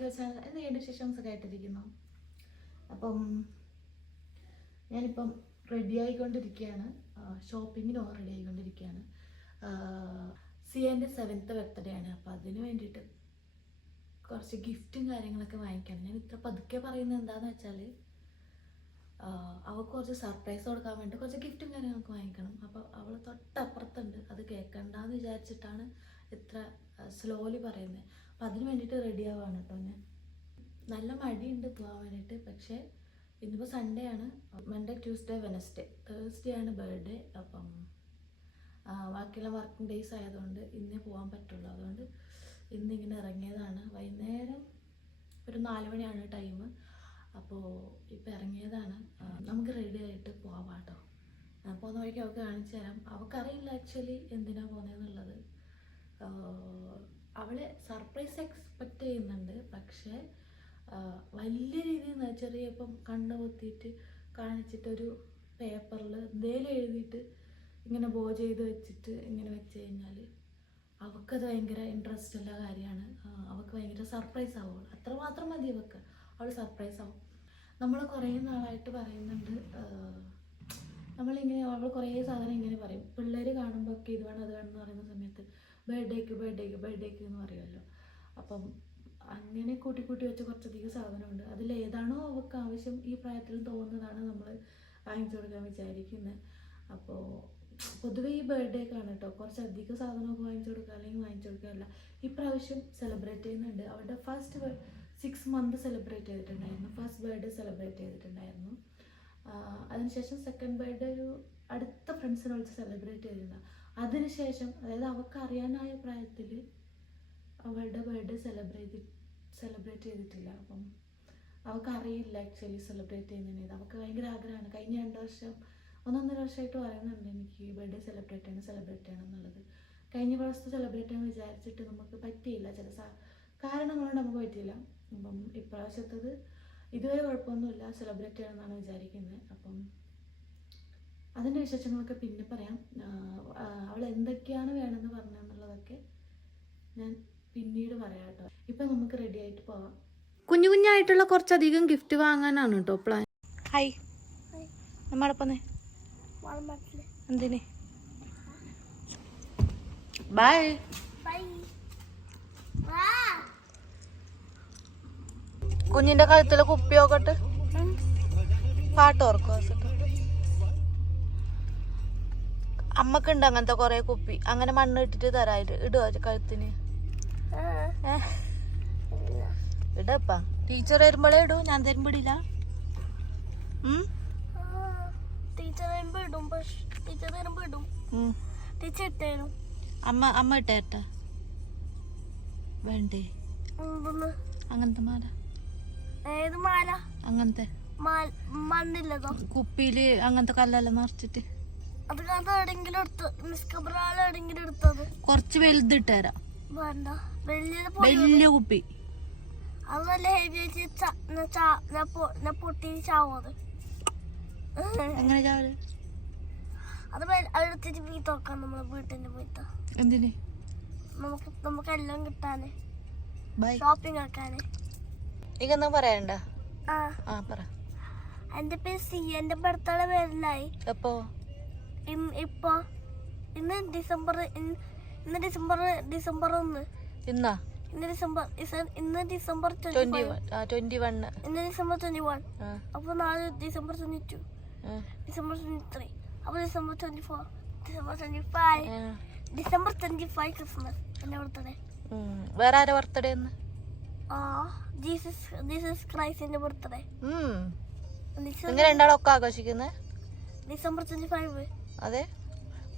To channel. എന്തെങ്കിലും വിശേഷം സുഖമായിട്ടിരിക്കുന്നു. അപ്പം ഞാനിപ്പം റെഡി ആയിക്കൊണ്ടിരിക്കുകയാണ്, ഷോപ്പിങ്ങിനോ റെഡി ആയിക്കൊണ്ടിരിക്കുകയാണ്. സിയൻ്റെ 7th ബർത്ത്ഡേ ആണ്. അപ്പോൾ അതിന് വേണ്ടിയിട്ട് കുറച്ച് ഗിഫ്റ്റും കാര്യങ്ങളൊക്കെ വാങ്ങിക്കണം. ഞാൻ ഇത്ര പതുക്കെ പറയുന്നത് എന്താണെന്ന് വെച്ചാൽ അവൾക്ക് കുറച്ച് സർപ്രൈസ് കൊടുക്കാൻ വേണ്ടി കുറച്ച് ഗിഫ്റ്റും കാര്യങ്ങളൊക്കെ വാങ്ങിക്കണം. അപ്പോൾ അവൾ തൊട്ടപ്പുറത്തുണ്ട്, അത് കേൾക്കണ്ടെന്ന് വിചാരിച്ചിട്ടാണ് ഇത്ര സ്ലോലി പറയുന്നത്. അപ്പം അതിന് വേണ്ടിയിട്ട് റെഡി ആവുകയാണ് കേട്ടോ. ഞാൻ നല്ല മടിയുണ്ട് പോകാൻ വേണ്ടിയിട്ട്. പക്ഷേ ഇന്നിപ്പോൾ സൺഡേ ആണ്. മൺഡേ, ട്യൂസ്ഡേ, വെനസ്ഡേ, തേഴ്സ്ഡേ ആണ് ബർത്ത്ഡേ. അപ്പം ബാക്കിയുള്ള വർക്കിംഗ് ഡേയ്സ് ആയതുകൊണ്ട് ഇന്നേ പോകാൻ പറ്റുള്ളൂ. അതുകൊണ്ട് ഇന്നിങ്ങനെ ഇറങ്ങിയതാണ്. വൈകുന്നേരം ഒരു 4 മണിയാണ് ടൈം. അപ്പോൾ ഇപ്പോൾ ഇറങ്ങിയതാണ്. നമുക്ക് റെഡി ആയിട്ട് പോവാം കേട്ടോ. ഞാൻ പോകുന്ന വഴിക്ക് അവൾക്ക് കാണിച്ചു തരാം. അവൾക്കറിയില്ല ആക്ച്വലി എന്തിനാണ് പോകുന്നതെന്നുള്ളത്. അവളെ സർപ്രൈസ് എക്സ്പെക്റ്റ് ചെയ്യുന്നുണ്ട്. പക്ഷേ വലിയ രീതിയിൽ ചെറിയ ഇപ്പം കണ്ണ് പൊത്തിയിട്ട് കാണിച്ചിട്ടൊരു പേപ്പറിൽ എന്തേലും എഴുതിയിട്ട് ഇങ്ങനെ ബോ ചെയ്ത് വെച്ചിട്ട് ഇങ്ങനെ വെച്ച് കഴിഞ്ഞാൽ അവൾക്കത് ഭയങ്കര ഇൻട്രസ്റ്റ് ഉള്ള കാര്യമാണ്. അവൾക്ക് ഭയങ്കര സർപ്രൈസ് ആവും. അത്രമാത്രം മതി അവൾക്ക്. അവൾ സർപ്രൈസ് ആവും. നമ്മൾ കുറേ നാളായിട്ട് പറയുന്നുണ്ട്. നമ്മളിങ്ങനെ അവൾ കുറേ സാധനം ഇങ്ങനെ പറയും. പിള്ളേർ കാണുമ്പോൾ ഒക്കെ ഇത് വേണം അത് വേണം എന്ന് പറയുന്ന സമയത്ത് ബർത്ത്ഡേക്ക് എന്ന് പറയുമല്ലോ. അപ്പം അങ്ങനെ കൂട്ടി വെച്ച് കുറച്ചധികം സാധനമുണ്ട്. അതിലേതാണോ അവൾക്ക് ആവശ്യം ഈ പ്രായത്തിൽ തോന്നുന്നതാണ് നമ്മൾ വാങ്ങിച്ചു കൊടുക്കാൻ വിചാരിക്കുന്നത്. അപ്പോൾ പൊതുവേ ഈ ബർത്ത്ഡേക്കാണ് കേട്ടോ കുറച്ചധികം സാധനമൊക്കെ വാങ്ങിച്ചു കൊടുക്കുക, അല്ലെങ്കിൽ വാങ്ങിച്ചു കൊടുക്കാറില്ല. ഇപ്രാവശ്യം സെലിബ്രേറ്റ് ചെയ്യുന്നുണ്ട്. അവരുടെ ഫസ്റ്റ് 6 month സെലിബ്രേറ്റ് ചെയ്തിട്ടുണ്ടായിരുന്നു. ഫസ്റ്റ് ബർത്ത്ഡേ സെലിബ്രേറ്റ് ചെയ്തിട്ടുണ്ടായിരുന്നു. അതിനുശേഷം സെക്കൻഡ് ബർത്ത്ഡേ ഒരു അടുത്ത ഫ്രണ്ട്സിനെ വിളിച്ച് സെലിബ്രേറ്റ് ചെയ്തിട്ടുണ്ട്. അതിനുശേഷം അതായത് അവൾക്ക് അറിയാനായ പ്രായത്തിൽ അവളുടെ ബർത്ത്ഡേ സെലിബ്രേറ്റ് ചെയ്തിട്ടില്ല. അപ്പം അവൾക്ക് അറിയില്ല ആക്ച്വലി സെലിബ്രേറ്റ് ചെയ്യുന്നതിന്. അവൾക്ക് ഭയങ്കര ആഗ്രഹമാണ്. കഴിഞ്ഞ 1.5 വർഷമായിട്ട് പറയുന്നുണ്ട് എനിക്ക് ബർത്ത്ഡേ സെലിബ്രേറ്റ് ചെയ്യണം എന്നുള്ളത്. കഴിഞ്ഞ പ്രാവശ്യത്തെ സെലിബ്രേറ്റ് ചെയ്യാൻ വിചാരിച്ചിട്ട് നമുക്ക് പറ്റിയില്ല. ചില കാരണങ്ങൾ കൊണ്ട് നമുക്ക് പറ്റിയില്ല. അപ്പം ഇപ്രാവശ്യത്തത് ഇതുവരെ കുഴപ്പമൊന്നുമില്ല, സെലിബ്രേറ്റ് ചെയ്യണമെന്നാണ് വിചാരിക്കുന്നത്. അപ്പം അതിൻ്റെ വിശേഷങ്ങളൊക്കെ പിന്നെ പറയാം. അവൾ എന്തൊക്കെയാണ് വേണമെന്ന് പറഞ്ഞതെന്നുള്ളതൊക്കെ ഞാൻ പിന്നീട് പറയാം കേട്ടോ. ഇപ്പം നമുക്ക് റെഡി ആയിട്ട് പോവാം. കുഞ്ഞായിട്ടുള്ള കുറച്ചധികം ഗിഫ്റ്റ് വാങ്ങാനാണ് കേട്ടോ പ്ലാൻ. ഹായ്, നമ്മുടെ പോന്നെ എന്തിന്? ബൈ. കുഞ്ഞിന്റെ കഴുത്തില് കുപ്പി നോക്കട്ടെ. പാട്ട് ഓർക്കോ? അമ്മക്കുണ്ട് അങ്ങനത്തെ കൊറേ കുപ്പി. അങ്ങനെ മണ്ണ് ഇട്ടിട്ട് തരായിട്ട് ഇടുവോ കഴുത്തിന്? ഇടപ്പാ. ടീച്ചർ വരുമ്പോഴേ ഇടൂ, ഞാൻ തരുമ്പോടില്ല. അമ്മ ഇട്ടേട്ട വേണ്ടേ? അങ്ങനത്തെ മാല, അങ്ങനത്തെ കുപ്പിയില് അങ്ങനത്തെ കല്ലെല്ലാം നിറച്ചിട്ട് കൊറച്ച് വലുതിട്ടേരാ. വലിയ കുപ്പി എങ്ങനെ ചാവല്? എന്തിന്? നമുക്കെല്ലാം കിട്ടാന്, ഷോപ്പിംഗ് ആക്കാന്. നീക്കെന്നാ പറയണ്ട? പറ. എന്റെ പേര് സിയന്റെ ബർത്ത്ഡേ പേരിലായി. എപ്പോ? ഇപ്പൊ ഇന്ന് ഡിസംബർ 1. ഇന്ന് ഡിസംബർ 21. ഇന്ന് ഡിസംബർ 21. അപ്പൊ നാളെ ഡിസംബർ 22, ഡിസംബർ 23, അപ്പൊ ഡിസംബർ 24, ഡിസംബർ 25, ഡിസംബർ 25 ക്രിസ്മസ് എന്റെ ബർത്ത്ഡേ. വേറെ ആരുടെ ബർത്ത്ഡേ? Jesus ക്രൈസ്റ്റിന്റെ birthday. നിങ്ങൾ രണ്ടാളൊക്കെ ആഘോഷിക്കുന്നത് ഡിസംബർ 25. അതെ,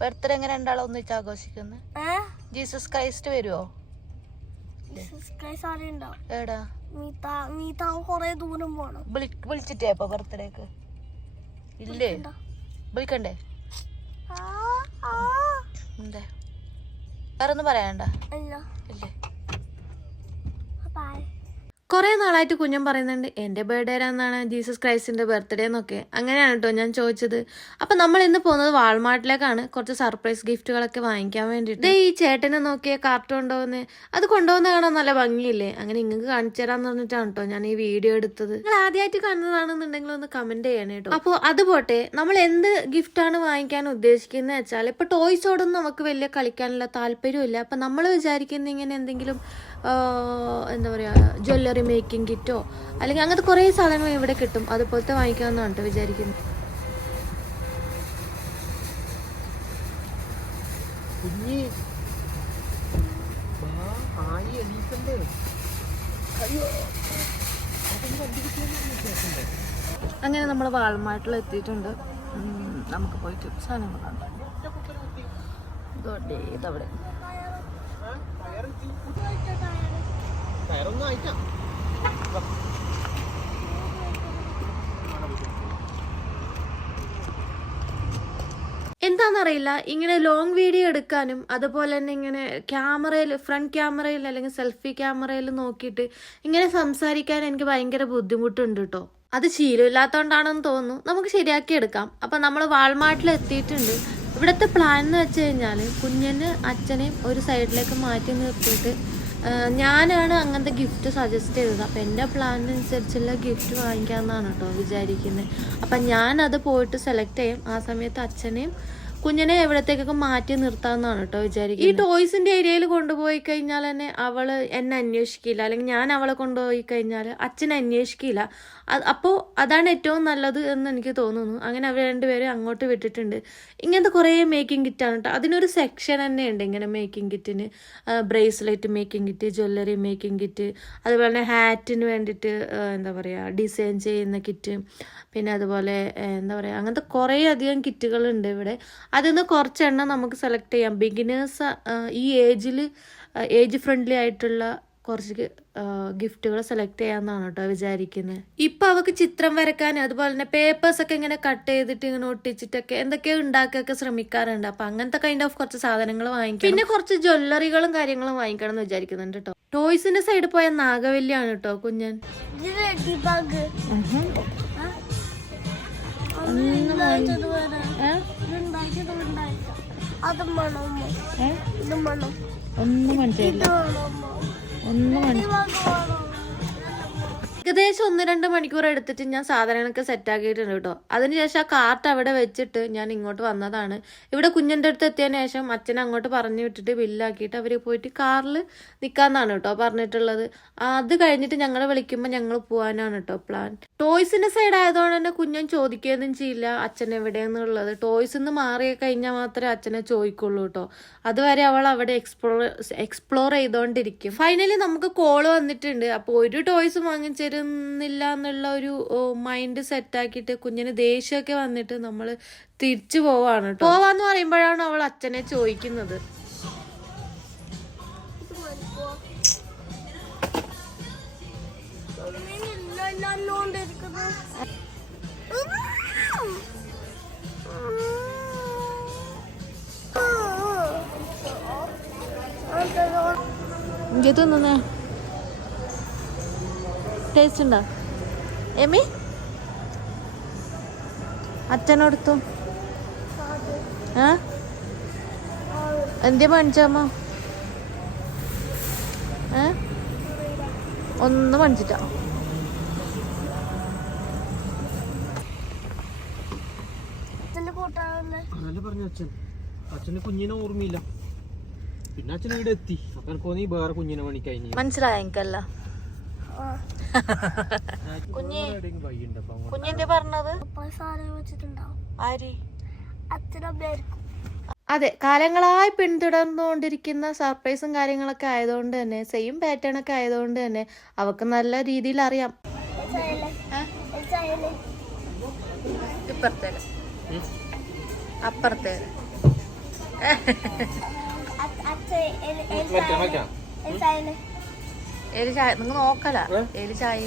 ബർത്ത്ഡേ എങ്ങനെ രണ്ടാളും ഒന്നിച്ച് ആഘോഷിക്കുന്നത്? ജീസസ് ക്രൈസ്റ്റ് വരുവോ? എടാ കൊറേ ദൂരം പോണം. വിളിച്ചിട്ടേ അപ്പൊ ബർത്ത്ഡേക്ക് ഇല്ലേ? വിളിക്കണ്ടേ? എന്താ വേറൊന്നും പറയാണ്ട? ഇല്ലേ? കുറേ നാളായിട്ട് കുഞ്ഞൻ പറയുന്നുണ്ട് എൻ്റെ ബർത്ത്ഡേ എന്നാണ് ജീസസ് ക്രൈസ്റ്റിൻ്റെ ബർത്ത്ഡേ എന്നൊക്കെ. അങ്ങനെയാണ് കേട്ടോ ഞാൻ ചോദിച്ചത്. അപ്പം നമ്മൾ ഇന്ന് പോകുന്നത് വാൾമാർട്ടിലേക്കാണ് കുറച്ച് സർപ്രൈസ് ഗിഫ്റ്റുകളൊക്കെ വാങ്ങിക്കാൻ വേണ്ടിയിട്ട്. ഈ ചേട്ടനെ നോക്കിയ കാർട്ടൂൺ കൊണ്ടുപോകുന്നത്, അത് കൊണ്ടുപോകുന്ന കാണാൻ നല്ല ഭംഗിയില്ലേ? അങ്ങനെ നിങ്ങൾക്ക് കാണിച്ചു തരാമെന്ന് പറഞ്ഞിട്ടാണ് കേട്ടോ ഞാൻ ഈ വീഡിയോ എടുത്തത്. നിങ്ങൾ ആദ്യമായിട്ട് കാണുന്നതാണെന്നുണ്ടെങ്കിൽ ഒന്ന് കമൻറ്റ് ചെയ്യണേ കേട്ടോ. അപ്പോൾ അത് പോട്ടെ, നമ്മൾ എന്ത് ഗിഫ്റ്റാണ് വാങ്ങിക്കാൻ ഉദ്ദേശിക്കുന്നത് വെച്ചാൽ, ഇപ്പോൾ ടോയ്സോടൊന്നും നമുക്ക് വലിയ കളിക്കാനുള്ള താല്പര്യമില്ല. അപ്പം നമ്മൾ വിചാരിക്കുന്ന ഇങ്ങനെ എന്തെങ്കിലും എന്താ പറയുക, ജ്വല്ലറി മേക്കിംഗ് കിറ്റോ അല്ലെങ്കിൽ അങ്ങനത്തെ കുറേ സാധനങ്ങൾ ഇവിടെ കിട്ടും, അതുപോലത്തെ വാങ്ങിക്കാമെന്നാണ് കേട്ടോ വിചാരിക്കുന്നത്. അങ്ങനെ നമ്മൾ വാൾമാർട്ടിൽ എത്തിയിട്ടുണ്ട്. നമുക്ക് പോയിട്ട് സാധനങ്ങൾ കാണാം. ഇതവിടെ എന്താണെന്നറിയില്ല, ഇങ്ങനെ ലോങ് വീഡിയോ എടുക്കാനും അതുപോലെ തന്നെ ഇങ്ങനെ ക്യാമറയിൽ, ഫ്രണ്ട് ക്യാമറയിൽ അല്ലെങ്കിൽ സെൽഫി ക്യാമറയിൽ നോക്കിയിട്ട് ഇങ്ങനെ സംസാരിക്കാൻ എനിക്ക് ഭയങ്കര ബുദ്ധിമുട്ടുണ്ട് കേട്ടോ. അത് ശീലമില്ലാത്തതുകൊണ്ടാണെന്ന് തോന്നുന്നു. നമുക്ക് ശരിയാക്കി എടുക്കാം. അപ്പം നമ്മൾ വാൾമാർട്ടിൽ എത്തിയിട്ടുണ്ട്. ഇവിടുത്തെ പ്ലാൻ എന്ന് വെച്ച് കഴിഞ്ഞാൽ, കുഞ്ഞിന് അച്ഛനെയും ഒരു സൈഡിലേക്ക് മാറ്റി നിർത്തിയിട്ട് ഞാനാണ് അങ്ങനത്തെ ഗിഫ്റ്റ് സജസ്റ്റ് ചെയ്തത്. അപ്പം എൻ്റെ പ്ലാനിനനുസരിച്ചുള്ള ഗിഫ്റ്റ് വാങ്ങിക്കാമെന്നാണ് കേട്ടോ വിചാരിക്കുന്നത്. അപ്പം ഞാനത് പോയിട്ട് സെലക്ട് ചെയ്യും. ആ സമയത്ത് അച്ഛനെയും കുഞ്ഞിനെ എവിടത്തേക്കൊക്കെ മാറ്റി നിർത്താമെന്നാണ് കേട്ടോ വിചാരിക്കുന്നത്. ഈ ടോയ്സിൻ്റെ ഏരിയയിൽ കൊണ്ടുപോയി കഴിഞ്ഞാൽ തന്നെ അവൾ എന്നെ അന്വേഷിക്കില്ല, അല്ലെങ്കിൽ ഞാൻ അവളെ കൊണ്ടുപോയി കഴിഞ്ഞാൽ അച്ഛനെ അന്വേഷിക്കില്ല. അപ്പോൾ അതാണ് ഏറ്റവും നല്ലത് എന്ന് എനിക്ക് തോന്നുന്നു. അങ്ങനെ അവർ രണ്ടുപേരും അങ്ങോട്ട് വിട്ടിട്ടുണ്ട്. ഇങ്ങനത്തെ കുറേ മേക്കിംഗ് കിറ്റാണ് കേട്ടോ. അതിനൊരു സെക്ഷൻ തന്നെ ഉണ്ട് ഇങ്ങനെ മേക്കിംഗ് കിറ്റിന്. Bracelet making kit, jewellery making kit, അതുപോലെ തന്നെ ഹാറ്റിന് വേണ്ടിയിട്ട് എന്താ പറയുക, ഡിസൈൻ ചെയ്യുന്ന കിറ്റ്, പിന്നെ അതുപോലെ എന്താ പറയുക, അങ്ങനത്തെ കുറേ അധികം കിറ്റുകളുണ്ട് ഇവിടെ. അതിൽ നിന്ന് കുറച്ചെണ്ണം നമുക്ക് സെലക്ട് ചെയ്യാം. ബിഗിനേഴ്സ് ഈ ഏജ് ഫ്രണ്ട്ലി ആയിട്ടുള്ള കുറച്ച് ഗിഫ്റ്റുകൾ സെലക്ട് ചെയ്യാമെന്നാണ് കേട്ടോ വിചാരിക്കുന്നത്. ഇപ്പം അവൾക്ക് ചിത്രം വരയ്ക്കാൻ, അതുപോലെ തന്നെ പേപ്പേഴ്സൊക്കെ ഇങ്ങനെ കട്ട് ചെയ്തിട്ട് ഇങ്ങനെ ഒട്ടിച്ചിട്ടൊക്കെ എന്തൊക്കെയോ ഉണ്ടാക്കിയൊക്കെ ശ്രമിക്കാറുണ്ട്. അപ്പം അങ്ങനത്തെ കൈൻഡ് ഓഫ് കുറച്ച് സാധനങ്ങൾ വാങ്ങിക്കും. പിന്നെ കുറച്ച് ജ്വല്ലറികളും കാര്യങ്ങളും വാങ്ങിക്കണം എന്ന് വിചാരിക്കുന്നുണ്ട് കേട്ടോ. ടോയ്സിന്റെ സൈഡിൽ പോയ നാഗവല്യാണ് കേട്ടോ കുഞ്ഞൻ. ഒന്നും മനസ്സിലായില്ല. ഏകദേശം 1-2 മണിക്കൂർ എടുത്തിട്ട് ഞാൻ സാധനങ്ങളൊക്കെ സെറ്റാക്കിയിട്ടുണ്ട് കേട്ടോ. അതിനുശേഷം ആ കാർട്ട് അവിടെ വെച്ചിട്ട് ഞാൻ ഇങ്ങോട്ട് വന്നതാണ്. ഇവിടെ കുഞ്ഞിൻ്റെ അടുത്ത് എത്തിയതിന് ശേഷം അച്ഛനെ അങ്ങോട്ട് പറഞ്ഞു വിട്ടിട്ട് ബില്ലാക്കിയിട്ട് അവർ പോയിട്ട് കാറിൽ നിൽക്കാമെന്നാണ് കേട്ടോ പറഞ്ഞിട്ടുള്ളത്. അത് കഴിഞ്ഞിട്ട് ഞങ്ങളെ വിളിക്കുമ്പോൾ ഞങ്ങൾ പോകാനാണ് കേട്ടോ പ്ലാൻ. ടോയ്സിൻ്റെ സൈഡ് ആയതുകൊണ്ട് തന്നെ കുഞ്ഞൻ ചോദിക്കുകയൊന്നും ചെയ്യില്ല അച്ഛൻ എവിടെയെന്നുള്ളത്. ടോയ്സിൽ നിന്ന് മാറി കഴിഞ്ഞാൽ മാത്രമേ അച്ഛനെ ചോദിക്കുള്ളൂ കേട്ടോ. അതുവരെ അവൾ അവിടെ എക്സ്പ്ലോർ ചെയ്തുകൊണ്ടിരിക്കും. ഫൈനലി നമുക്ക് കോള് വന്നിട്ടുണ്ട്. അപ്പോൾ ഒരു ടോയ്സും വാങ്ങിച്ചിരുന്നില്ല എന്നുള്ള ഒരു മൈൻഡ് സെറ്റാക്കിയിട്ട് കുഞ്ഞിന് ദേഷ്യമൊക്കെ വന്നിട്ട് നമ്മൾ തിരിച്ചു പോവാണ് കേട്ടോ. പോവാന്ന് പറയുമ്പോഴാണ് അവൾ അച്ഛനെ ചോദിക്കുന്നത്. എനിക്ക് തിന്നുന്നേ ടേസ്റ്റ് ഉണ്ടോ എമി? അച്ഛനോടുത്തു എന്തിയാ മേടിച്ചമ്മ? ഒന്നും മേടിച്ചിട്ടാ. അച്ഛന് കുഞ്ഞിനെ ഓർമ്മയില്ല. പിന്നെ അച്ഛൻ ഇവിടെ എത്തി. അപ്പൊ എനിക്ക് തോന്നി വേറെ കുഞ്ഞിനെ പണി കഴിഞ്ഞു. മനസ്സിലായ എനിക്കല്ല കുഞ്ഞിന്റെ പറഞ്ഞത്. അതെ, കാലങ്ങളായി പിന്തുടർന്നുകൊണ്ടിരിക്കുന്ന സർപ്രൈസും കാര്യങ്ങളൊക്കെ ആയതുകൊണ്ട് തന്നെ, സെയിം പാറ്റേൺ ഒക്കെ ആയതുകൊണ്ട് തന്നെ അവക്ക് നല്ല രീതിയിൽ അറിയാം. ഇപ്പുറത്തെ അപ്പുറത്തെ നിങ്ങൾ നോക്കല ഏത് ചായ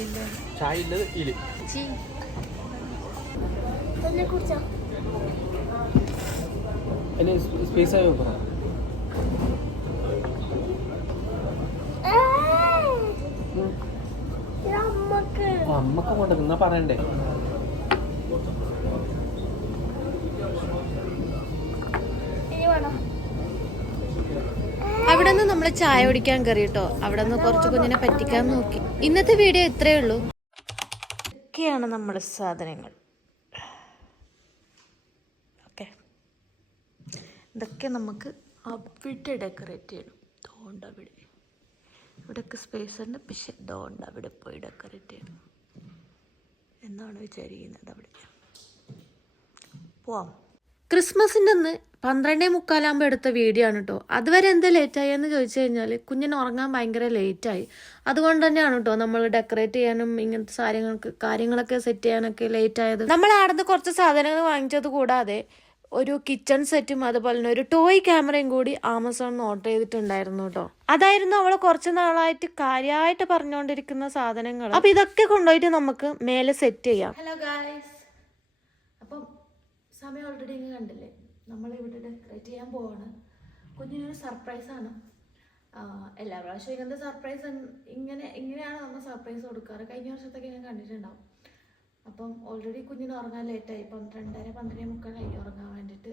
അങ്ങോട്ട് എന്നാ പറയണ്ടേ? ഇനി വേണം. അവിടെ നിന്ന് നമ്മൾ ചായ കുടിക്കാൻ കയറി കേട്ടോ. അവിടെ നിന്ന് കുറച്ച് കുഞ്ഞിനെ പറ്റിക്കാൻ നോക്കി. ഇന്നത്തെ വീഡിയോ ഇത്രയേ ഉള്ളൂ. ഇതൊക്കെയാണ് നമ്മുടെ സാധനങ്ങൾ. ഓക്കെ, ഇതൊക്കെ നമുക്ക് അവിടെ ഡെക്കറേറ്റ് ചെയ്യണം. അതുകൊണ്ട് അവിടെ ഇവിടെയൊക്കെ സ്പേസ് ഉണ്ട്, പക്ഷെ അതുകൊണ്ട് അവിടെ പോയി ഡെക്കറേറ്റ് ചെയ്യണം എന്നാണ് വിചാരിക്കുന്നത്. അവിടെ പോവാം. ക്രിസ്മസിൻ്റെ അന്ന് 12:45 എടുത്ത വീഡിയോ ആണ് കേട്ടോ. അതുവരെ എന്താ ലേറ്റായി എന്ന് ചോദിച്ചു കഴിഞ്ഞാൽ കുഞ്ഞിന് ഉറങ്ങാൻ ഭയങ്കര ലേറ്റായി. അതുകൊണ്ട് തന്നെയാണ് കേട്ടോ നമ്മൾ ഡെക്കറേറ്റ് ചെയ്യാനും ഇങ്ങനത്തെ കാര്യങ്ങളൊക്കെ സെറ്റ് ചെയ്യാനൊക്കെ ലേറ്റ് ആയത്. നമ്മൾ ആടുന്ന് കുറച്ച് സാധനങ്ങൾ വാങ്ങിച്ചത് കൂടാതെ ഒരു കിച്ചൺ സെറ്റും അതുപോലെ തന്നെ ഒരു ടോയ് ക്യാമറയും കൂടി ആമസോണിൽ ഓർഡർ ചെയ്തിട്ടുണ്ടായിരുന്നു കേട്ടോ. അതായിരുന്നു അവൾ കുറച്ച് നാളായിട്ട് കാര്യമായിട്ട് പറഞ്ഞുകൊണ്ടിരിക്കുന്ന സാധനങ്ങൾ. അപ്പൊ ഇതൊക്കെ കൊണ്ടുപോയിട്ട് നമുക്ക് മേലെ സെറ്റ് ചെയ്യാം. ഹലോ ഗായ്സ്, അപ്പം സമയം ഓൾറെഡി ഇങ്ങനെ കണ്ടില്ലേ, നമ്മൾ ഇവിടെ ഡെക്കറേറ്റ് ചെയ്യാൻ പോവാണ്. കുഞ്ഞിനൊരു സർപ്രൈസാണ്. എല്ലാ പ്രാവശ്യവും ഇങ്ങനത്തെ സർപ്രൈസ് ഇങ്ങനെയാണ് നമ്മൾ സർപ്രൈസ് കൊടുക്കാറ്. കഴിഞ്ഞ വർഷത്തൊക്കെ ഞാൻ കണ്ടിട്ടുണ്ടാവും. അപ്പം ഓൾറെഡി കുഞ്ഞിന് ഉറങ്ങാൻ ലേറ്റായി. 12:30-12:45 ഉറങ്ങാൻ വേണ്ടിയിട്ട്.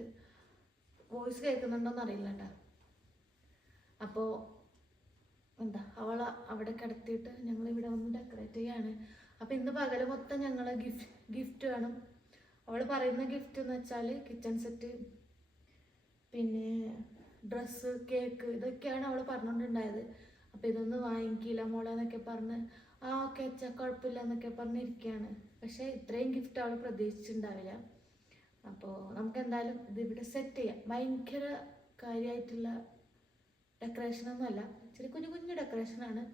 വോയിസ് കേൾക്കുന്നുണ്ടോയെന്ന് അറിയില്ല കേട്ടോ. അപ്പോൾ എന്താ അവളെ അവിടെ കിടത്തിയിട്ട് ഞങ്ങളിവിടെ വന്ന് ഡെക്കറേറ്റ് ചെയ്യാണ്. അപ്പോൾ ഇന്ന് പകല് മൊത്തം ഞങ്ങൾ ഗിഫ്റ്റ് വേണം. അവൾ പറയുന്ന ഗിഫ്റ്റ് എന്ന് വെച്ചാൽ കിച്ചൺ സെറ്റ്, പിന്നെ ഡ്രസ്സ്, കേക്ക്, ഇതൊക്കെയാണ് അവൾ പറഞ്ഞുകൊണ്ടുണ്ടായത്. അപ്പോൾ ഇതൊന്നും വാങ്ങിക്കില്ല മോളെ എന്നൊക്കെ പറഞ്ഞ് ഓക്കെ അച്ഛാ കുഴപ്പമില്ല എന്നൊക്കെ പറഞ്ഞിരിക്കുകയാണ്. പക്ഷേ ഇത്രയും ഗിഫ്റ്റ് അവൾ പ്രതീക്ഷിച്ചിട്ടുണ്ടാവില്ല. അപ്പോൾ നമുക്ക് എന്തായാലും ഇതിവിടെ സെറ്റ് ചെയ്യാം. ഭയങ്കര കാര്യമായിട്ടുള്ള ഡെക്കറേഷനൊന്നുമല്ല, ഇച്ചിരി കുഞ്ഞു കുഞ്ഞു ഡെക്കറേഷനാണ്.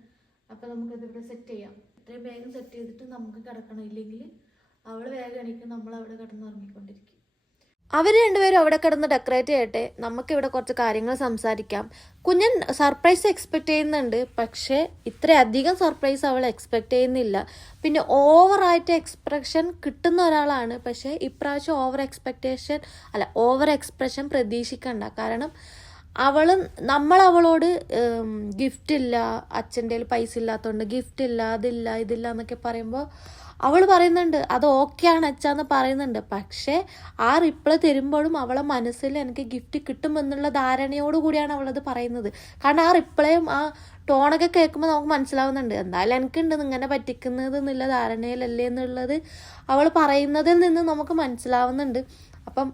അപ്പോൾ നമുക്കിതിവിടെ സെറ്റ് ചെയ്യാം. ഇത്രയും വേഗം സെറ്റ് ചെയ്തിട്ട് നമുക്ക് കിടക്കണം. ഇല്ലെങ്കിൽ അവൾ വേഗം എണീക്കും, നമ്മളവിടെ കിടന്ന് ഉറങ്ങിക്കൊണ്ടിരിക്കും. അവർ രണ്ടുപേരും അവിടെ കിടന്ന് ഡെക്കറേറ്റ് ചെയ്യട്ടെ, നമുക്കിവിടെ കുറച്ച് കാര്യങ്ങൾ സംസാരിക്കാം. കുഞ്ഞൻ സർപ്രൈസ് എക്സ്പെക്റ്റ് ചെയ്യുന്നുണ്ട്, പക്ഷേ ഇത്രയധികം സർപ്രൈസ് അവൾ എക്സ്പെക്റ്റ് ചെയ്യുന്നില്ല. പിന്നെ ഓവറായിട്ട് എക്സ്പ്രഷൻ കിട്ടുന്ന ഒരാളാണ്, പക്ഷേ ഇപ്രാവശ്യം ഓവർ എക്സ്പ്രഷൻ പ്രതീക്ഷിക്കണ്ട. കാരണം നമ്മളവളോട് ഗിഫ്റ്റ് ഇല്ല, അച്ഛൻ്റെ കയ്യിൽ പൈസ ഇല്ലാത്തതുകൊണ്ട് ഗിഫ്റ്റ് ഇല്ല, ഇതില്ല എന്നൊക്കെ പറയുമ്പോൾ അവൾ പറയുന്നുണ്ട് അത് ഓക്കെയാണ് അച്ഛാന്ന് പറയുന്നുണ്ട്. പക്ഷേ ആ റിപ്ലൈ തരുമ്പോഴും അവളെ മനസ്സിൽ എനിക്ക് ഗിഫ്റ്റ് കിട്ടുമെന്നുള്ള ധാരണയോട് കൂടിയാണ് അവളത് പറയുന്നത്. കാരണം ആ റിപ്ലൈയും ആ ടോണൊക്കെ കേൾക്കുമ്പോൾ നമുക്ക് മനസ്സിലാവുന്നുണ്ട് എന്തായാലും എനിക്കുണ്ട് ഇങ്ങനെ പറ്റിക്കുന്നത് എന്നുള്ള ധാരണയിലല്ലേ എന്നുള്ളത് അവൾ പറയുന്നതിൽ നിന്ന് നമുക്ക് മനസ്സിലാവുന്നുണ്ട്. അപ്പം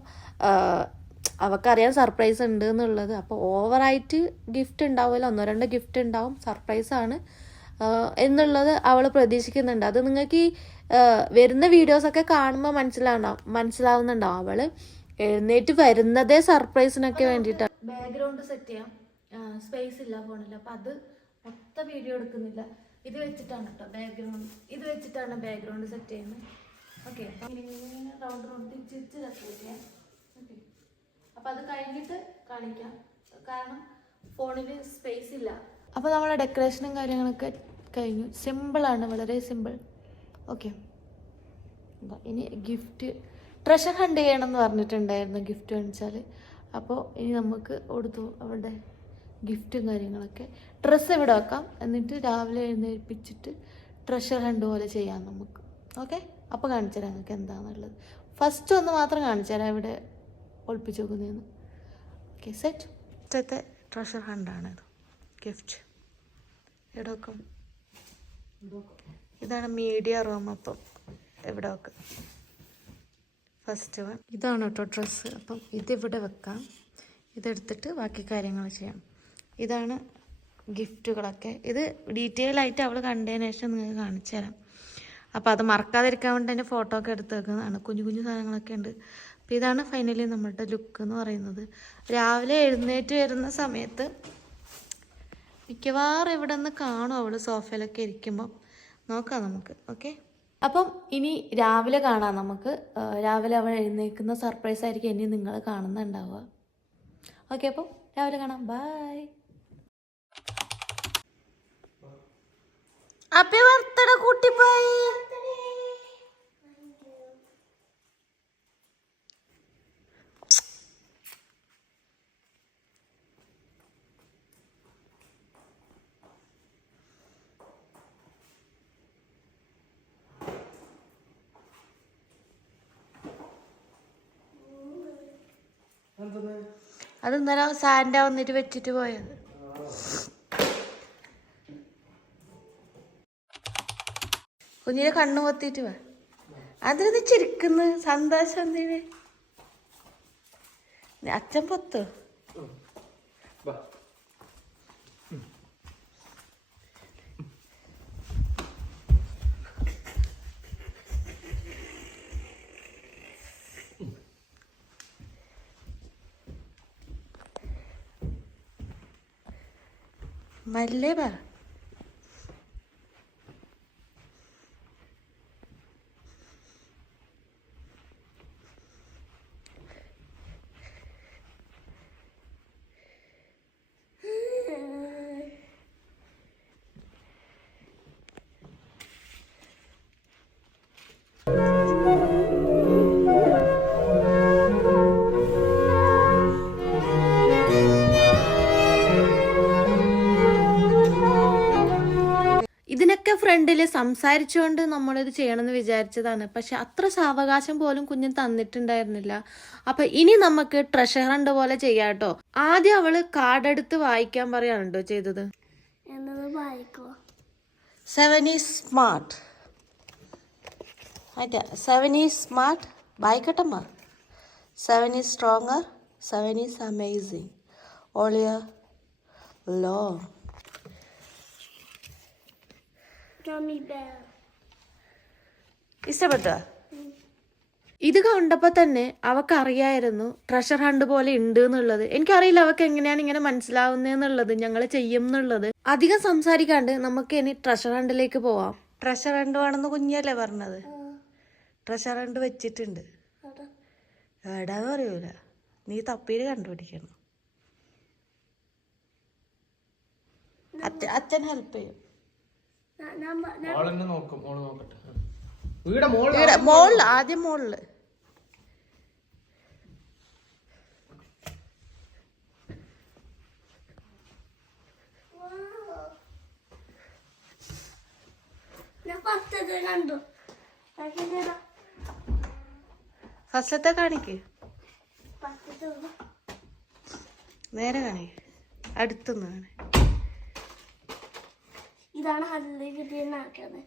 അവൾക്കറിയാം സർപ്രൈസ് ഉണ്ട് എന്നുള്ളത്. അപ്പോൾ ഓവറായിട്ട് ഗിഫ്റ്റ് ഉണ്ടാവില്ല, 1-2 ഗിഫ്റ്റ് ഉണ്ടാവും, സർപ്രൈസാണ് എന്നുള്ളത് അവൾ പ്രതീക്ഷിക്കുന്നുണ്ട്. അത് നിങ്ങൾക്ക് ഈ വരുന്ന വീഡിയോസൊക്കെ കാണുമ്പോൾ മനസ്സിലാവുന്നുണ്ടാവും. അവൾ എഴുന്നേറ്റ് വരുന്നതേ സർപ്രൈസിനൊക്കെ വേണ്ടിയിട്ടാണ്. ബാക്ക്ഗ്രൗണ്ട് സെറ്റ് ചെയ്യാം, സ്പേസ് ഇല്ല ഫോണിൽ. അപ്പം അത് മൊത്തം വീഡിയോ എടുക്കുന്നില്ല. ഇത് വെച്ചിട്ടാണ് കേട്ടോ ബാക്ക്ഗ്രൗണ്ട് സെറ്റ് ചെയ്യുന്നത്. ഓക്കെ, അപ്പം ഇങ്ങനെ റൗണ്ട് തിരിച്ച് ഡെക്കറേറ്റ് ചെയ്യാം. ഓക്കെ, അപ്പം അത് കഴിഞ്ഞിട്ട് കാണിക്കാം, കാരണം ഫോണിൽ സ്പേസ് ഇല്ല. അപ്പോൾ നമ്മളെ ഡെക്കറേഷനും കാര്യങ്ങളൊക്കെ കഴിഞ്ഞു. സിമ്പിളാണ്, വളരെ സിമ്പിൾ. ഓക്കെ, ഇനി ഗിഫ്റ്റ് ട്രഷർ ഹണ്ട് ചെയ്യണം എന്ന് പറഞ്ഞിട്ടുണ്ടായിരുന്നു ഗിഫ്റ്റ് കാണിച്ചാൽ. അപ്പോൾ ഇനി നമുക്ക് കൊടുത്തു അവളുടെ ഗിഫ്റ്റും കാര്യങ്ങളൊക്കെ. ഡ്രസ്സ് ഇവിടെ വെക്കാം, എന്നിട്ട് രാവിലെ എഴുന്നേൽപ്പിച്ചിട്ട് ട്രഷർ ഹണ്ട് പോലെ ചെയ്യാം നമുക്ക്. ഓക്കെ, അപ്പോൾ കാണിച്ചു തരാം നിങ്ങൾക്ക് എന്താണെന്നുള്ളത്. ഫസ്റ്റ് ഒന്ന് മാത്രം കാണിച്ചു തരാം ഇവിടെ ഒളിപ്പിച്ച് നോക്കുന്നതെന്ന്. ഓക്കെ, സെറ്റ് ട്രഷർ ഹണ്ടാണിത്. ഗിഫ്റ്റ് എവിടെ വെക്കും? ഇതാണ് മീഡിയ റൂം. അപ്പം എവിടെ വെക്കും? ഫസ്റ്റ് വൺ ഇതാണ് കേട്ടോ ഡ്രസ്സ്. അപ്പം ഇതിവിടെ വെക്കാം, ഇതെടുത്തിട്ട് ബാക്കി കാര്യങ്ങൾ ചെയ്യാം. ഇതാണ് ഗിഫ്റ്റുകളൊക്കെ. ഇത് ഡീറ്റെയിൽ ആയിട്ട് അവൾ കണ്ടതിന് ശേഷം നിങ്ങൾക്ക് കാണിച്ചു തരാം. അപ്പോൾ അത് മറക്കാതിരിക്കാൻ വേണ്ടി തന്നെ ഫോട്ടോ ഒക്കെ എടുത്ത് വെക്കുന്നതാണ്. കുഞ്ഞു കുഞ്ഞു സാധനങ്ങളൊക്കെ ഉണ്ട്. അപ്പോൾ ഇതാണ് ഫൈനലി നമ്മളുടെ ലുക്ക് എന്ന് പറയുന്നത്. രാവിലെ എഴുന്നേറ്റ് വരുന്ന സമയത്ത് മിക്കവാറും ഇവിടെ നിന്ന് കാണും അവൾ സോഫയിലൊക്കെ ഇരിക്കുമ്പം. നോക്കാം നമുക്ക്. ഓക്കെ, അപ്പം ഇനി രാവിലെ കാണാം നമുക്ക്. രാവിലെ അവൾ എഴുന്നേൽക്കുന്ന സർപ്രൈസ് ആയിരിക്കും ഇനി നിങ്ങൾ കാണുന്നുണ്ടാവുക. ഓക്കെ, അപ്പം രാവിലെ കാണാം. ബൈ. ഹാപ്പി ബർത്ത്ഡേ കുട്ടി. ബൈ. അത് ഇന്നലെ സാൻഡ വന്നിട്ട് വെച്ചിട്ട് പോയത്. കുഞ്ഞിനെ കണ്ണു പൊത്തിട്ട് വാ. അതിന് ചിരിക്കുന്നു സന്തോഷം എന്തിന്? അച്ഛൻ പൊത്തോ? മല്ലേ വാ. ഇതിനൊക്കെ ഫ്രണ്ടിൽ സംസാരിച്ചുകൊണ്ട് നമ്മളിത് ചെയ്യണമെന്ന് വിചാരിച്ചതാണ്. പക്ഷെ അത്ര സാവകാശം പോലും കുഞ്ഞ് തന്നിട്ടുണ്ടായിരുന്നില്ല. അപ്പൊ ഇനി നമുക്ക് ട്രഷർ ഹണ്ട് പോലെ ചെയ്യാം കേട്ടോ. ആദ്യം അവള് കാർഡ് എടുത്ത് വായിക്കാൻ പറയാനുണ്ടോ ചെയ്തത്? 7 is smart. 7 is smart. വായിക്കട്ടമ്മ. 7 is stronger. 7 is amazing. All year long. ഇഷ്ടപ്പെട്ടോ? ഇത് കണ്ടപ്പോ തന്നെ അവക്ക് അറിയായിരുന്നു ട്രഷർ ഹണ്ട് പോലെ ഉണ്ട് എന്നുള്ളത്. എനിക്കറിയില്ല അവക്ക് എങ്ങനെയാണ് ഇങ്ങനെ മനസ്സിലാവുന്നതെന്നുള്ളത്, ഞങ്ങൾ ചെയ്യും എന്നുള്ളത്. അധികം സംസാരിക്കാണ്ട് നമുക്ക് ഇനി ട്രഷർ ഹണ്ടിലേക്ക് പോവാം. ട്രഷർ ഹണ്ട് വേണമെന്ന് കുഞ്ഞല്ലേ പറഞ്ഞത്? ട്രഷർ ഹണ്ട് വെച്ചിട്ടുണ്ട്. എടാന്ന് പറയൂല, നീ തപ്പീര് കണ്ടുപിടിക്കണം. അച്ഛൻ ഹെൽപ്പ് ചെയ്യും. മോളില് ആദ്യം മോളില് ഫസ്റ്റത്തെ കാണിക്ക്. നേരെ കാണിക്ക്, അടുത്തൊന്ന് കാണി. ഇതാണ് ഹല്ലിൽ കിട്ടിയെന്നാക്കുന്നത്.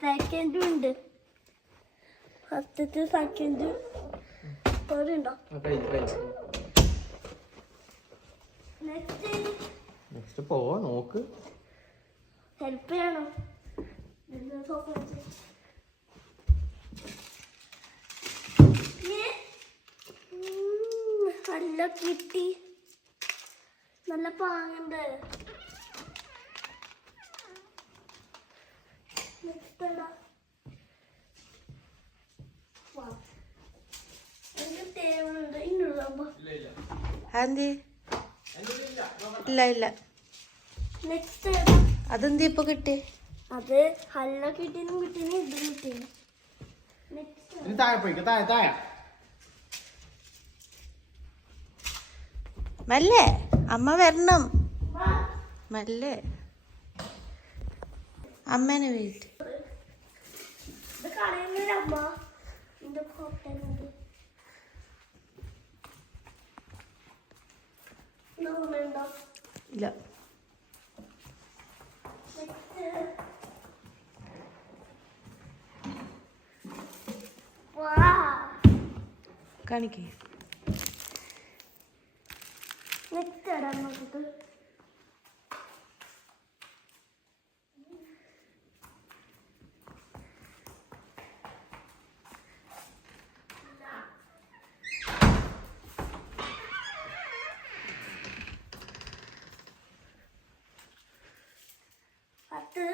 സെക്കൻഡും ഉണ്ട്. ഫസ്റ്റത്തെ സെക്കൻഡ് ഉണ്ടോ? നെക്സ്റ്റ് പോവാ. നോക്ക്, ഹെൽപ്പ് ചെയ്യണം. നല്ല കിട്ടി, നല്ല പാങ്ങുണ്ട്. എനിക്ക് തേവുന്നുണ്ട്. ഇന്നുള്ളപ്പോ ഇല്ല ഇല്ല. നെക്സ്റ്റ് അതെന്തി ഇപ്പൊ കിട്ടി? അത് ഹല്ല കിട്ടിയും കിട്ടിയും ഇതും കിട്ടിയും. മല്ലേ അമ്മ വരണം. മല്ലേ അമ്മേനെ വെയിറ്റ്. ഇത് കളയുന്നില്ലമ്മ. ഇത് പൊട്ടുന്നത് ഉണ്ടോ? ഇല്ല. കാണിക്കേ. നെക്സ്റ്റ് ഇടാൻ നോക്കിട്ട്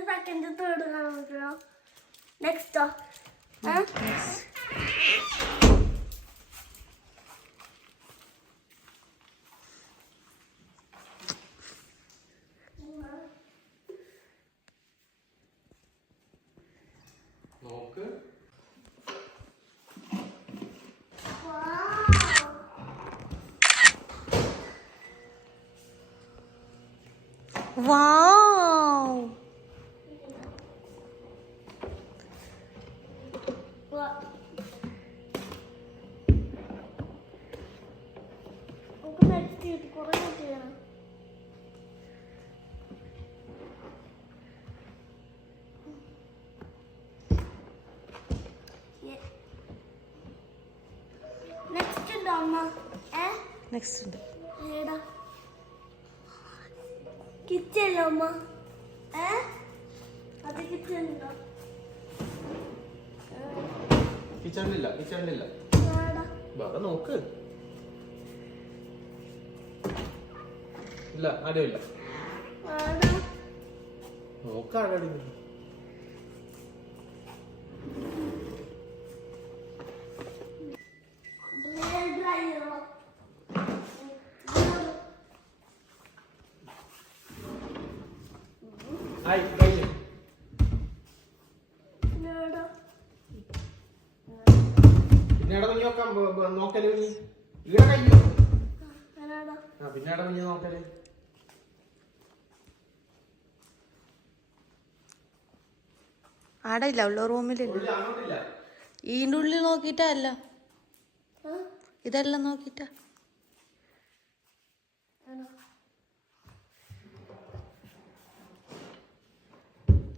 സെക്കൻഡ് തേർഡ് കാണാൻ പറ്റുമോ? നെക്സ്റ്റോ? നോക്ക്. വാവ്, അമ്മ നെക്സ്റ്റ് ഉണ്ട്. ഏടാ കിച്ചല്ലോ അമ്മ അത് കിച്ചണ്ടോ കിച്ചണിലില്ല ഏടാ വേറെ നോക്ക്. ഇല്ല ആരുമില്ല. ഏടാ നോക്കാടെ ഡ്രൈവറോ ആയി കഴിഞ്ഞു. ഏടാ പിന്നെ അവിടെ കുഞ്ഞു നോക്കാം നോക്കല് നീ ഇവിടെ കഴിഞ്ഞു. ഏടാ ആ പിന്നെ അവിടെ കുഞ്ഞു നോക്കല്. ആടെ ഇല്ല, ഉള്ള റൂമിലില്ല. ഉള്ളിൽ അങ്ങോട്ടില്ല. ഈൻ്റെ ഉള്ളിൽ നോക്കിയിട്ടല്ല, ഇതെല്ലാം നോക്കിയിട്ടാ.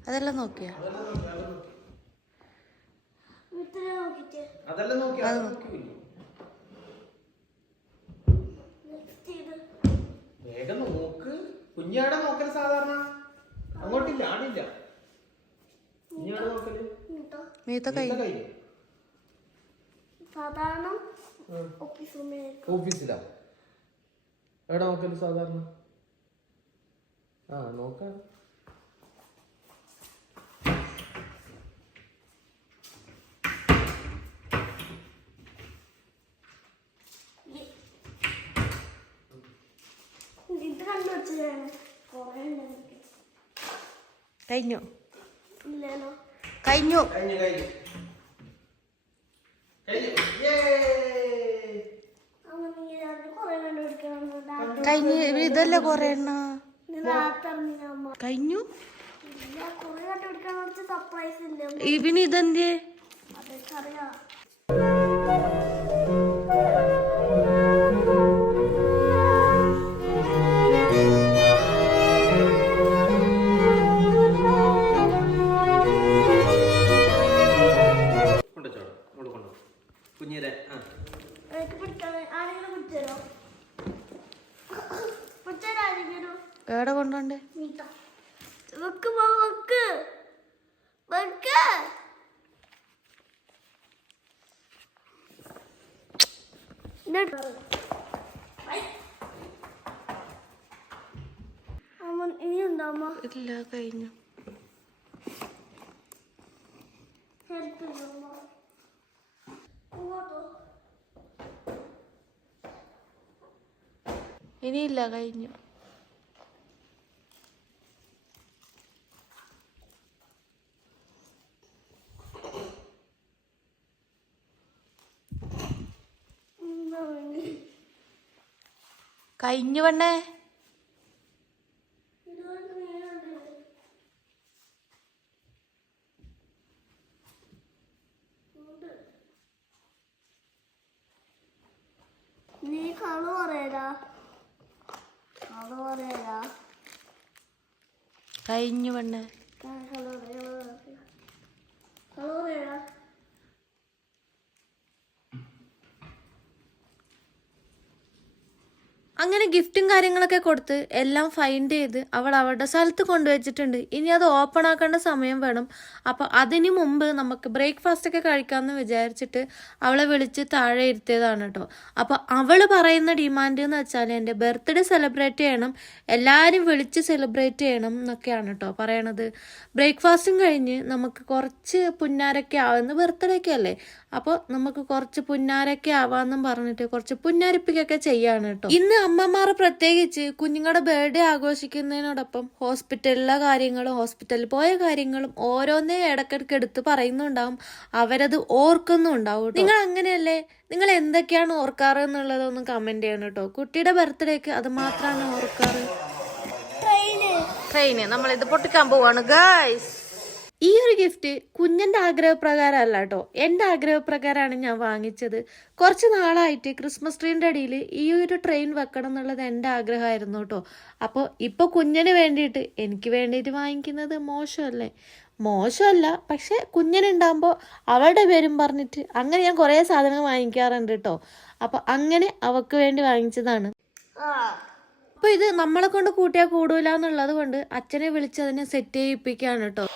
അതെല്ലാം നോക്കിയാ? വീട്ടിലെ നോക്കിട്ടേ അതെല്ലാം നോക്കി. അത് നെക്സ്റ്റ് ഇത് വേഗം നോക്ക്. കുഞ്ഞാടെ നോക്കല് സാധാരണ അങ്ങോട്ടില്ല, ആടില്ല. കുഞ്ഞാടെ നോക്കല് ഇട്ടോ മീത്ത കഴിഞ്ഞു. സാധാരണ ഓഫീസ് ഓഫീസിലാ എവിടെ നോക്കല് സാധാരണ? ആ നോക്കാം. ഇത് കണ്ടുവച്ചതാണ് കുറേ ഉണ്ടെങ്കിൽ കഴിഞ്ഞു ഇല്ലല്ലോ കഴിഞ്ഞു കഴിഞ്ഞു കഴിഞ്ഞു കഴിഞ്ഞു. അങ്ങനെ കുറേ കണ്ടുപിടിക്കണം കഴിഞ്ഞു. ഇതല്ലേ കൊറേ എണ്ണ അമ്മ കഴിഞ്ഞു. കുറേ കണ്ടുപിടിക്കാൻ കുറച്ച് സർപ്രൈസ് ഇല്ല ഇവന് ഇതെന്തേ? അതൊക്കെ അറിയാം കുഞ്ഞിരെ പിടിക്കാൻ ആരെങ്കിലും പിടിച്ചോ പിടിച്ചാൽ ആരെങ്കിലും എവിടെ കൊണ്ടോണ്ടേ? വെക്ക് പോ വെക്ക് വെക്ക് അമ്മ ഇനിയുണ്ടോ അമ്മ? ഇല്ല, കഴിഞ്ഞു. ഹെൽപ്പ് ചെയ്യോ അമ്മ? ഇങ്ങോട്ടോ ഇനിയില്ല, കഴിഞ്ഞു. കഴിഞ്ഞു പെണ്ണേ. നീ കളു പറയടാ കളു പറയടാ കഴിഞ്ഞു പെണ്ണേ. കളു പറയടാ അങ്ങനെ ഗിഫ്റ്റും കാര്യങ്ങളൊക്കെ കൊടുത്ത് എല്ലാം ഫൈൻഡ് ചെയ്ത് അവൾ അവളുടെ സ്ഥലത്ത് കൊണ്ടുവച്ചിട്ടുണ്ട്. ഇനി അത് ഓപ്പൺ ആക്കേണ്ട സമയം വേണം. അപ്പോൾ അതിന് മുമ്പ് നമുക്ക് ബ്രേക്ക്ഫാസ്റ്റ് ഒക്കെ കഴിക്കാമെന്ന് വിചാരിച്ചിട്ട് അവളെ വിളിച്ച് താഴെ ഇരുത്തിയതാണ് കേട്ടോ. അപ്പോൾ അവൾ പറയുന്ന ഡിമാൻഡ് എന്ന് വെച്ചാൽ എൻ്റെ ബർത്ത്ഡേ സെലിബ്രേറ്റ് ചെയ്യണം, എല്ലാവരും വിളിച്ച് സെലിബ്രേറ്റ് ചെയ്യണം എന്നൊക്കെയാണ് കേട്ടോ പറയണത്. ബ്രേക്ക്ഫാസ്റ്റും കഴിഞ്ഞ് നമുക്ക് കുറച്ച് പുന്നാരൊക്കെ ആവുന്ന ബർത്ത്ഡേ ഒക്കെ അല്ലേ, അപ്പോൾ നമുക്ക് കുറച്ച് പുന്നാരൊക്കെ ആവാമെന്നും പറഞ്ഞിട്ട് കുറച്ച് പുന്നാരിപ്പിക്കൊക്കെ ചെയ്യാണ് കേട്ടോ. ഇന്ന് അമ്മമാർ പ്രത്യേകിച്ച് കുഞ്ഞുങ്ങളുടെ ബർത്ത്ഡേ ആഘോഷിക്കുന്നതിനോടൊപ്പം ഹോസ്പിറ്റലിലെ കാര്യങ്ങളും ഹോസ്പിറ്റലിൽ പോയ കാര്യങ്ങളും ഓരോന്നേ ഇടയ്ക്കിടയ്ക്ക് എടുത്ത് പറയുന്നുണ്ടാവും, അവരത് ഓർക്കുന്നുണ്ടാവും. നിങ്ങൾ അങ്ങനെയല്ലേ? നിങ്ങൾ എന്തൊക്കെയാണ് ഓർക്കാറ് എന്നുള്ളതൊന്ന് കമന്റ് ചെയ്യണം കേട്ടോ. കുട്ടിയുടെ ബർത്ത്ഡേക്ക് അത് മാത്രമാണ് ഓർക്കാറ്. ട്രെയിന് നമ്മളിത് പൊട്ടിക്കാൻ പോവാണ് ഗൈസ്. ഈ ഒരു ഗിഫ്റ്റ് കുഞ്ഞിൻ്റെ ആഗ്രഹപ്രകാരം അല്ല കേട്ടോ, എൻ്റെ ആഗ്രഹപ്രകാരമാണ് ഞാൻ വാങ്ങിച്ചത്. കുറച്ച് നാളായിട്ട് ക്രിസ്മസ് ട്രീൻ്റെ അടിയിൽ ഈ ഒരു ട്രെയിൻ വെക്കണം എന്നുള്ളത് എൻ്റെ ആഗ്രഹമായിരുന്നു കേട്ടോ. അപ്പോൾ ഇപ്പോൾ കുഞ്ഞിന് വേണ്ടിയിട്ട് എനിക്ക് വേണ്ടിയിട്ട് വാങ്ങിക്കുന്നത് മോശമല്ലേ? മോശമല്ല, പക്ഷെ കുഞ്ഞിനുണ്ടാകുമ്പോൾ അവളുടെ പേരും പറഞ്ഞിട്ട് അങ്ങനെ ഞാൻ കുറേ സാധനങ്ങൾ വാങ്ങിക്കാറുണ്ട് കേട്ടോ. അപ്പം അങ്ങനെ അവൾക്ക് വേണ്ടി വാങ്ങിച്ചതാണ്. അപ്പോൾ ഇത് നമ്മളെ കൊണ്ട് കൂട്ടിയാൽ കൂടൂല എന്നുള്ളത് കൊണ്ട് അച്ഛനെ വിളിച്ച് അതിനെ സെറ്റ് ചെയ്യിപ്പിക്കുകയാണ് കേട്ടോ.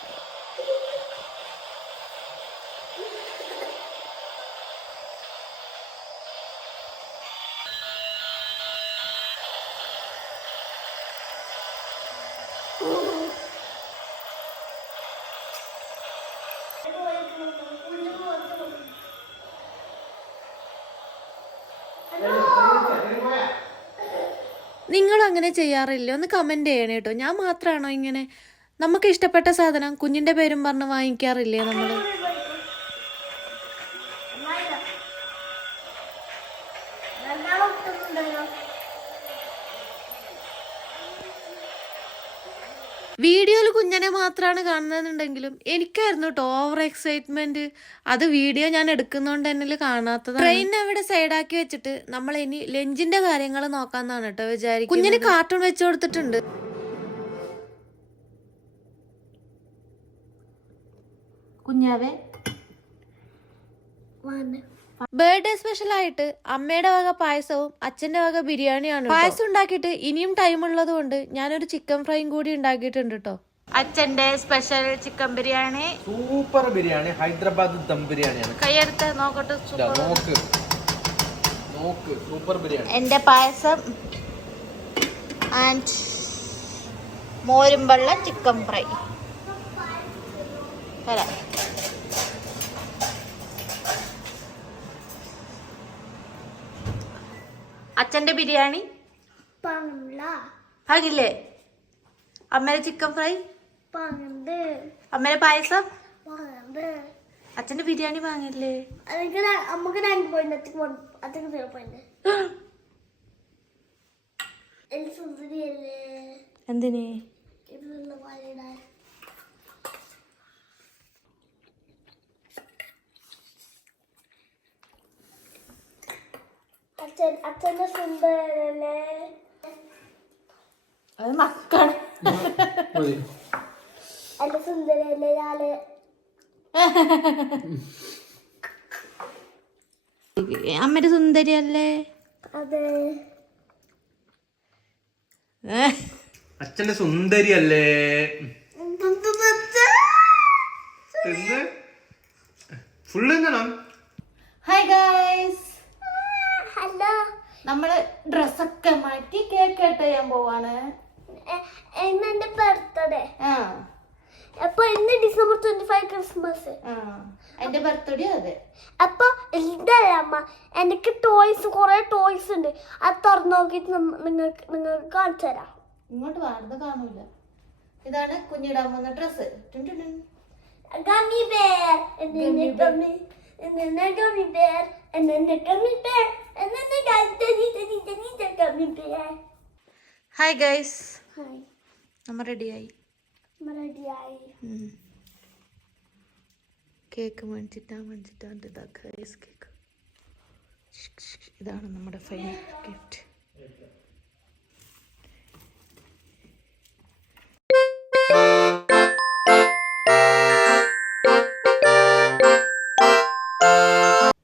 നിങ്ങളും അങ്ങനെ ചെയ്യാറില്ലേ? ഒന്ന് കമൻറ്റ് ചെയ്യണേ കേട്ടോ. ഞാൻ മാത്രമാണോ ഇങ്ങനെ? നമുക്ക് ഇഷ്ടപ്പെട്ട സാധനം കുഞ്ഞിൻ്റെ പേരും പറഞ്ഞ് വാങ്ങിക്കാറില്ലേ നമ്മൾ? വീഡിയോയിൽ കുഞ്ഞനെ മാത്രമാണ് കാണുന്നതെന്നുണ്ടെങ്കിലും എനിക്കായിരുന്നു കേട്ടോ ഓവർ എക്സൈറ്റ്മെന്റ്. അത് വീഡിയോ ഞാൻ എടുക്കുന്നോണ്ട് തന്നെ കാണാത്തത്. ട്രെയിൻ അവിടെ സൈഡാക്കി വെച്ചിട്ട് നമ്മൾ ഇനി ലഞ്ചിന്റെ കാര്യങ്ങൾ നോക്കാന്നാണ് കേട്ടോ വിചാരിക്കും. കുഞ്ഞിന് കാർട്ടൂൺ വെച്ചു കൊടുത്തിട്ടുണ്ട്. കുഞ്ഞാവേ, ബർത്ത്ഡേ സ്പെഷ്യൽ ആയിട്ട് അമ്മയുടെ വക പായസവും അച്ഛന്റെ വക ബിരിയാണിയാണ്. പായസം ഉണ്ടാക്കിയിട്ട് ഇനിയും ടൈം ഉള്ളത് കൊണ്ട് ഞാനൊരു ചിക്കൻ ഫ്രൈയും കൂടി ഉണ്ടാക്കിയിട്ടുണ്ട് കേട്ടോ. അച്ഛന്റെ special chicken biryani, super biryani, Hyderabad dum ബിരിയാണിയാണ്. കൈയെടുത്ത് നോക്കട്ടെ. നോക്ക് സൂപ്പർ ബിരിയാണി. എന്റെ പായസം ആൻഡ് മോരും വെള്ള ചിക്കൻ ഫ്രൈ. അച്ഛന്റെ ബിരിയാണി ആകില്ലേ? അമ്മേടെ ചിക്കൻ ഫ്രൈ, അമ്മേടെ പായസം, അച്ഛന്റെ ബിരിയാണി വാങ്ങില്ലേ? എന്തിനേ? അച്ഛന്റെ സുന്ദരല്ലേ? അത് മക്കൾ എന്റെ സുന്ദരല്ലേ? ഞാന് അമ്മയുടെ സുന്ദരിയല്ലേ? അതെ. അച്ഛന്റെ സുന്ദരിയല്ലേ? ഫുള്ള് എങ്ങനെ? Hi guys, hello. നമ്മള് ഡ്രസ്സൊക്കെ മാറ്റി കേക്ക് കട്ട് ചെയ്യാൻ പോവാണ്. ഇന്ന് എന്റെ ബർത്ത്ഡേ. ആ, അപ്പൊ ഇന്ന് December 25 ക്രിസ്മസ്. എന്റെ ബർത്ത്ഡേ അതെ. അപ്പൊ ഇതല്ല അമ്മ, എനിക്ക് ടോയ്സ്, കുറെ ടോയ്സ് ഉണ്ട്. അത് തുറന്നു നോക്കിട്ട് നിങ്ങൾക്ക് കാണിച്ചു തരാം. ഇങ്ങോട്ട് വാർത്ത കാണൂല. ഇതാണ് കുഞ്ഞിടാൻ വന്ന dress. Gummy bear, gummy gummy bear, gummy bear, gummy bear. Hi guys, hi. നമ്മ റെഡിയായി. കേക്ക് മേടിച്ചിട്ടാണ് ഇതാ ഗൈസ് കേക്ക്. ഇതാണ് നമ്മുടെ ഫൈനൽ ഗിഫ്റ്റ്.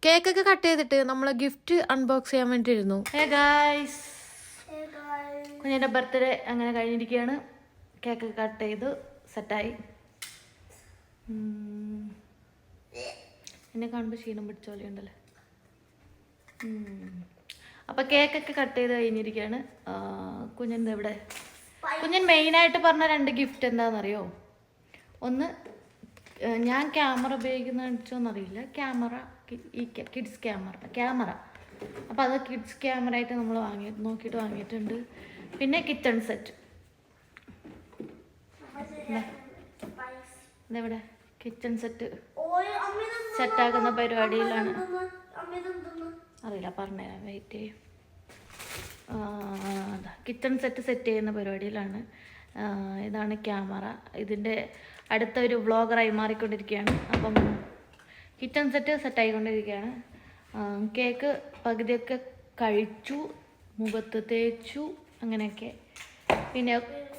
കേക്കൊക്കെ കട്ട് ചെയ്തിട്ട് നമ്മൾ ഗിഫ്റ്റ് അൺബോക്സ് ചെയ്യാൻ വേണ്ടിയിരുന്നു. ഹേ ഗൈസ്, കുഞ്ഞിൻ്റെ ബർത്ത്ഡേ അങ്ങനെ കഴിഞ്ഞിരിക്കുകയാണ്. കേക്ക് കട്ട് ചെയ്തു സെറ്റായി. എന്നെ കാണുമ്പോൾ ക്ഷീണം പിടിച്ച പോലെ ഉണ്ടല്ലേ. അപ്പം കേക്കൊക്കെ കട്ട് ചെയ്ത് കഴിഞ്ഞിരിക്കുകയാണ്. കുഞ്ഞിൻ്റെ ഇവിടെ കുഞ്ഞൻ മെയിനായിട്ട് പറഞ്ഞ 2 ഗിഫ്റ്റ് എന്താണെന്നറിയോ? ഒന്ന്, ഞാൻ ക്യാമറ ഉപയോഗിക്കുന്നതെന്നറിയില്ല, ക്യാമറ, ഈ കിഡ്സ് ക്യാമറ. അപ്പോൾ അത് കിഡ്സ് ക്യാമറ ആയിട്ട് നമ്മൾ നോക്കിയിട്ട് വാങ്ങിയിട്ടുണ്ട്. പിന്നെ കിച്ചൺ സെറ്റ്. ഇതെവിടെ കിച്ചൺ സെറ്റാക്കുന്ന പരിപാടിയിലാണ്. അറിയില്ല, പറഞ്ഞുതരാം, വെയിറ്റ് ചെയ്യും. കിച്ചൺ സെറ്റ് ചെയ്യുന്ന പരിപാടിയിലാണ്. ഇതാണ് ക്യാമറ. ഇതിൻ്റെ അടുത്തൊരു വ്ളോഗറായി മാറിക്കൊണ്ടിരിക്കുകയാണ്. അപ്പം കിച്ചൺ സെറ്റായിക്കൊണ്ടിരിക്കുകയാണ്. കേക്ക് പകുതിയൊക്കെ കഴിച്ചു, മുഖത്ത് തേച്ചു, അങ്ങനെയൊക്കെ. പിന്നെ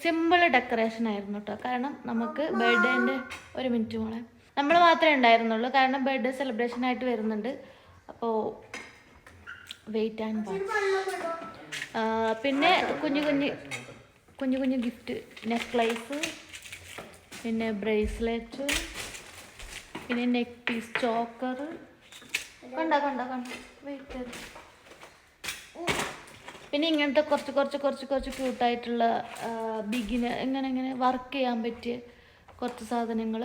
സിമ്പിൾ ഡെക്കറേഷൻ ആയിരുന്നു കേട്ടോ. കാരണം നമുക്ക് ബർത്ത്ഡേൻ്റെ ഒരു മിനിറ്റ് മോളെ നമ്മൾ മാത്രമേ ഉണ്ടായിരുന്നുള്ളൂ. കാരണം ബർത്ത്ഡേ സെലിബ്രേഷൻ ആയിട്ട് വരുന്നുണ്ട്. അപ്പോൾ വെയിറ്റ് ആൻഡ് വാച്ച്. പിന്നെ കുഞ്ഞു കുഞ്ഞു ഗിഫ്റ്റ്, നെക്ലേസ്, പിന്നെ ബ്രേസ്ലെറ്റ്, പിന്നെ നെക്ക് പീസ്, ചോക്കർ, കണ്ട വെയിറ്റ്. പിന്നെ ഇങ്ങനത്തെ കുറച്ച് ക്യൂട്ടായിട്ടുള്ള ബിഗിനർ ഇങ്ങനെ വർക്ക് ചെയ്യാൻ പറ്റിയ കുറച്ച് സാധനങ്ങൾ,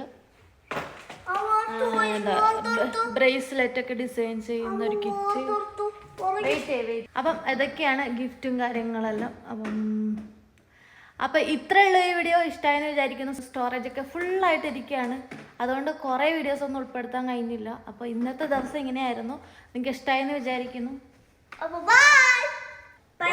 ബ്രേസ്ലെറ്റ് ഒക്കെ ഡിസൈൻ ചെയ്യുന്ന ഒരു കിറ്റ്. അപ്പം ഇതൊക്കെയാണ് ഗിഫ്റ്റും കാര്യങ്ങളെല്ലാം. അപ്പം ഇത്രയുള്ള ഈ വീഡിയോ ഇഷ്ടമായെന്ന് വിചാരിക്കുന്നു. സ്റ്റോറേജ് ഒക്കെ ഫുള്ളായിട്ട് ഇരിക്കുകയാണ്, അതുകൊണ്ട് കുറേ വീഡിയോസ് ഒന്നും ഉൾപ്പെടുത്താൻ കഴിഞ്ഞില്ല. അപ്പോൾ ഇന്നത്തെ ദിവസം ഇങ്ങനെയായിരുന്നു. നിങ്ങൾക്ക് ഇഷ്ടമായെന്ന് വിചാരിക്കുന്നു. അപ്പോൾ ബൈ. ബൈ.